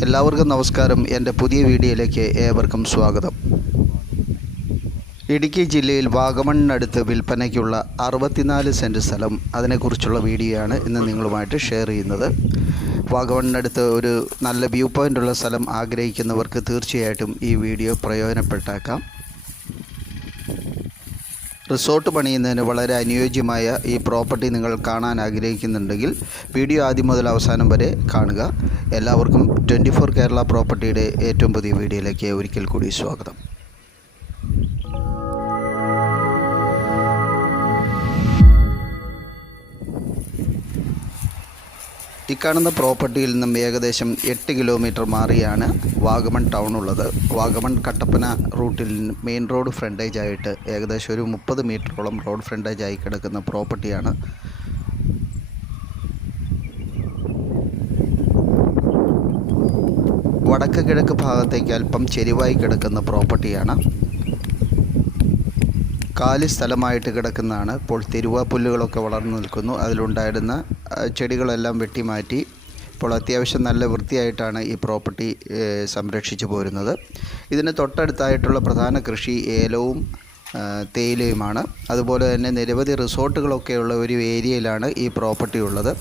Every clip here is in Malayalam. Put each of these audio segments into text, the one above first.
എല്ലാവർക്കും നമസ്കാരം. എന്റെ പുതിയ വീഡിയോയിലേക്ക് ഏവർക്കും സ്വാഗതം. ഇടുക്കി ജില്ലയിൽ വാഗമണ്ണിനടുത്ത് വിൽപ്പനയ്ക്കുള്ള അറുപത്തിനാല് സെന്റ് സ്ഥലം അതിനെക്കുറിച്ചുള്ള വീഡിയോയാണ് ഇന്ന് നിങ്ങളുമായിട്ട് ഷെയർ ചെയ്യുന്നത്. വാഗമണ്ണിനടുത്ത് ഒരു നല്ല വ്യൂ പോയിന്റ് ഉള്ള സ്ഥലം ആഗ്രഹിക്കുന്നവർക്ക് തീർച്ചയായിട്ടും ഈ വീഡിയോ പ്രയോജനപ്പെട്ടേക്കാം. റിസോർട്ട് പണിയുന്നതിന് വളരെ അനുയോജ്യമായ ഈ പ്രോപ്പർട്ടി നിങ്ങൾ കാണാൻ ആഗ്രഹിക്കുന്നുണ്ടെങ്കിൽ വീഡിയോ ആദ്യം മുതൽ അവസാനം വരെ കാണുക. എല്ലാവർക്കും ട്വന്റി ഫോർ കേരള പ്രോപ്പർട്ടിയുടെ ഏറ്റവും പുതിയ വീഡിയോയിലേക്ക് ഒരിക്കൽ കൂടി സ്വാഗതം. ഈ കാണുന്ന പ്രോപ്പർട്ടിയിൽ നിന്നും ഏകദേശം എട്ട് കിലോമീറ്റർ മാറിയാണ് വാഗമൺ ടൗൺ ഉള്ളത്. വാഗമൺ കട്ടപ്പന റൂട്ടിൽ മെയിൻ റോഡ് ഫ്രണ്ടേജ് ആയിട്ട് ഏകദേശം ഒരു മുപ്പത് മീറ്ററോളം റോഡ് ഫ്രണ്ടേജ് ആയി കിടക്കുന്ന പ്രോപ്പർട്ടിയാണ് വടക്ക് കിഴക്ക് ഭാഗത്തേക്ക് അല്പം ചെരിവായി കിടക്കുന്ന പ്രോപ്പർട്ടിയാണ്. കാലി സ്ഥലമായിട്ട് കിടക്കുന്നതാണ്. ഇപ്പോൾ തിരുവാപ്പുല്ലുകളൊക്കെ വളർന്നു നിൽക്കുന്നു. അതിലുണ്ടായിരുന്ന ചെടികളെല്ലാം വെട്ടിമാറ്റി ഇപ്പോൾ അത്യാവശ്യം നല്ല വൃത്തിയായിട്ടാണ് ഈ പ്രോപ്പർട്ടി സംരക്ഷിച്ചു പോരുന്നത്. ഇതിന് തൊട്ടടുത്തായിട്ടുള്ള പ്രധാന കൃഷി ഏലവും തേയിലയുമാണ്. അതുപോലെ തന്നെ നിരവധി റിസോർട്ടുകളൊക്കെയുള്ള ഒരു ഏരിയയിലാണ് ഈ പ്രോപ്പർട്ടി ഉള്ളത്.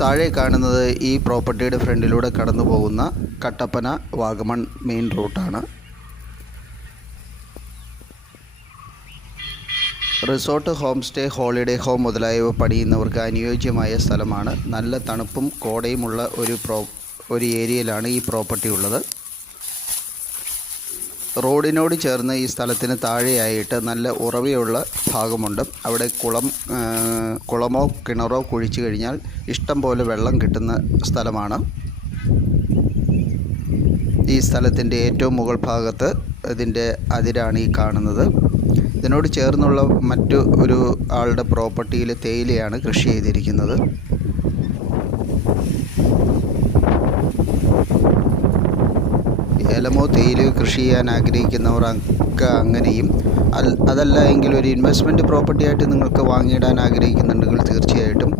താഴെ കാണുന്നത് ഈ പ്രോപ്പർട്ടിയുടെ ഫ്രണ്ടിലൂടെ കടന്നു പോകുന്ന കട്ടപ്പന വാഗമൺ മെയിൻ റൂട്ടാണ്. Resort home stay holiday home മുതലായവ പണിയുന്നവർക്ക് അനുയോജ്യമായ സ്ഥലമാണ്. നല്ല തണുപ്പും കോടയുമുള്ള ഒരു പ്രോ ഒരു ഏരിയയിലാണ് ഈ പ്രോപ്പർട്ടി ഉള്ളത്. റോഡിനോട് ചേർന്ന് ഈ സ്ഥലത്തിന് താഴെയായിട്ട് നല്ല ഉറവയുള്ള ഭാഗമുണ്ട്. അവിടെ കുളം കുളമോ കിണറോ കുഴിച്ചു കഴിഞ്ഞാൽ ഇഷ്ടം പോലെ വെള്ളം കിട്ടുന്ന സ്ഥലമാണ്. ഈ സ്ഥലത്തിന്റെ ഏറ്റവും മുകൾ ഭാഗത്ത് ഇതിന്റെ അതിരാണ് ഈ കാണുന്നത്. ഇതിനോട് ചേർന്നുള്ള മറ്റു ഒരു ആളുടെ പ്രോപ്പർട്ടിയിൽ തേയിലയാണ് കൃഷി ചെയ്തിരിക്കുന്നത്. ഏലമോ തേയിലയോ കൃഷി ചെയ്യാൻ ആഗ്രഹിക്കുന്നവർ ഒക്കെ അങ്ങനെയും. അതല്ല എങ്കിൽ ഒരു ഇൻവെസ്റ്റ്മെന്റ് പ്രോപ്പർട്ടി ആയിട്ട് നിങ്ങൾക്ക് വാങ്ങിയിടാൻ ആഗ്രഹിക്കുന്നുണ്ടെങ്കിൽ തീർച്ചയായിട്ടും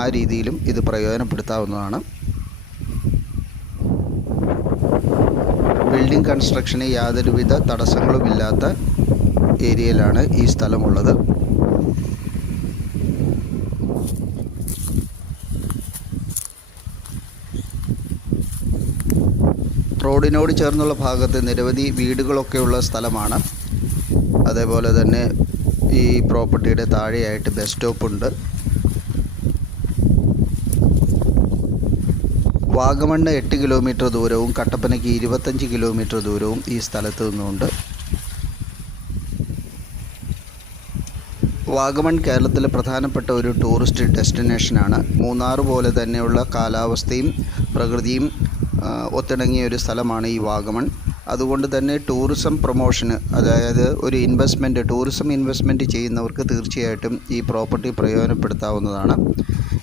ആ രീതിയിലും ഇത് പ്രയോജനപ്പെടുത്താവുന്നതാണ്. ബിൽഡിംഗ് കൺസ്ട്രക്ഷന് യാതൊരുവിധ തടസ്സങ്ങളുമില്ലാത്ത ഏരിയയിലാണ് ഈ സ്ഥലമുള്ളത്. റോഡിനോട് ചേർന്നുള്ള ഭാഗത്ത് നിരവധി വീടുകളൊക്കെയുള്ള സ്ഥലമാണ്. അതേപോലെ തന്നെ ഈ പ്രോപ്പർട്ടിയുടെ താഴെയായിട്ട് ബസ് സ്റ്റോപ്പ് ഉണ്ട് വാഗമണ്ണ് എട്ട് കിലോമീറ്റർ ദൂരവും കട്ടപ്പനയ്ക്ക് ഇരുപത്തഞ്ച് കിലോമീറ്റർ ദൂരവും ഈ സ്ഥലത്ത് നിന്നുണ്ട്. വാഗമൺ കേരളത്തിലെ പ്രധാനപ്പെട്ട ഒരു ടൂറിസ്റ്റ് ഡെസ്റ്റിനേഷനാണ്. മൂന്നാർ പോലെ തന്നെയുള്ള കാലാവസ്ഥയും പ്രകൃതിയും ഒത്തിണങ്ങിയ ഒരു സ്ഥലമാണ് ഈ വാഗമൺ. അതുകൊണ്ട് തന്നെ ടൂറിസം പ്രൊമോഷന് അതായത് ഒരു ഇൻവെസ്റ്റ്മെന്റ് ടൂറിസം ഇൻവെസ്റ്റ്മെന്റ് ചെയ്യുന്നവർക്ക് തീർച്ചയായിട്ടും ഈ പ്രോപ്പർട്ടി പ്രയോജനപ്പെടുത്താവുന്നതാണ്.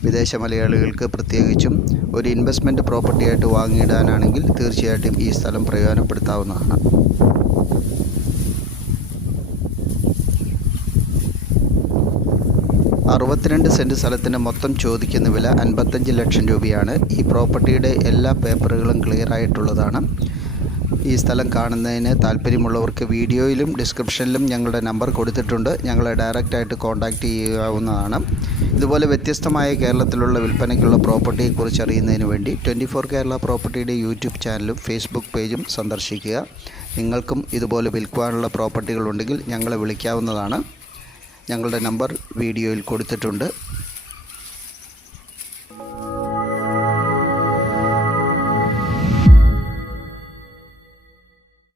വിദേശ മലയാളികൾക്ക് പ്രത്യേകിച്ചും ഒരു ഇൻവെസ്റ്റ്മെന്റ് പ്രോപ്പർട്ടിയായിട്ട് വാങ്ങിയിടാനാണെങ്കിൽ തീർച്ചയായിട്ടും ഈ സ്ഥലം പ്രയോജനപ്പെടുത്താവുന്നതാണ്. അറുപത്തിരണ്ട് സെന്റ് സ്ഥലത്തിന് മൊത്തം ചോദിക്കുന്ന വില അൻപത്തഞ്ച് ലക്ഷം രൂപയാണ്. ഈ പ്രോപ്പർട്ടിയുടെ എല്ലാ പേപ്പറുകളും ക്ലിയർ ആയിട്ടുള്ളതാണ്. ഈ സ്ഥലം കാണുന്നതിന് താല്പര്യമുള്ളവർക്ക് വീഡിയോയിലും ഡിസ്ക്രിപ്ഷനിലും ഞങ്ങളുടെ നമ്പർ കൊടുത്തിട്ടുണ്ട്. ഞങ്ങളെ ഡയറക്റ്റായിട്ട് കോൺടാക്റ്റ് ചെയ്യാവുന്നതാണ്. ഇതുപോലെ വ്യത്യസ്തമായ കേരളത്തിലുള്ള വിൽപ്പനയ്ക്കുള്ള പ്രോപ്പർട്ടിയെക്കുറിച്ച് അറിയുന്നതിന് വേണ്ടി ട്വന്റി ഫോർ കേരള പ്രോപ്പർട്ടിയുടെ യൂട്യൂബ് ചാനലും ഫേസ്ബുക്ക് പേജും സന്ദർശിക്കുക. നിങ്ങൾക്കും ഇതുപോലെ വിൽക്കുവാനുള്ള പ്രോപ്പർട്ടികളുണ്ടെങ്കിൽ ഞങ്ങളെ വിളിക്കാവുന്നതാണ്. ഞങ്ങളുടെ നമ്പർ വീഡിയോയിൽ കൊടുത്തിട്ടുണ്ട്.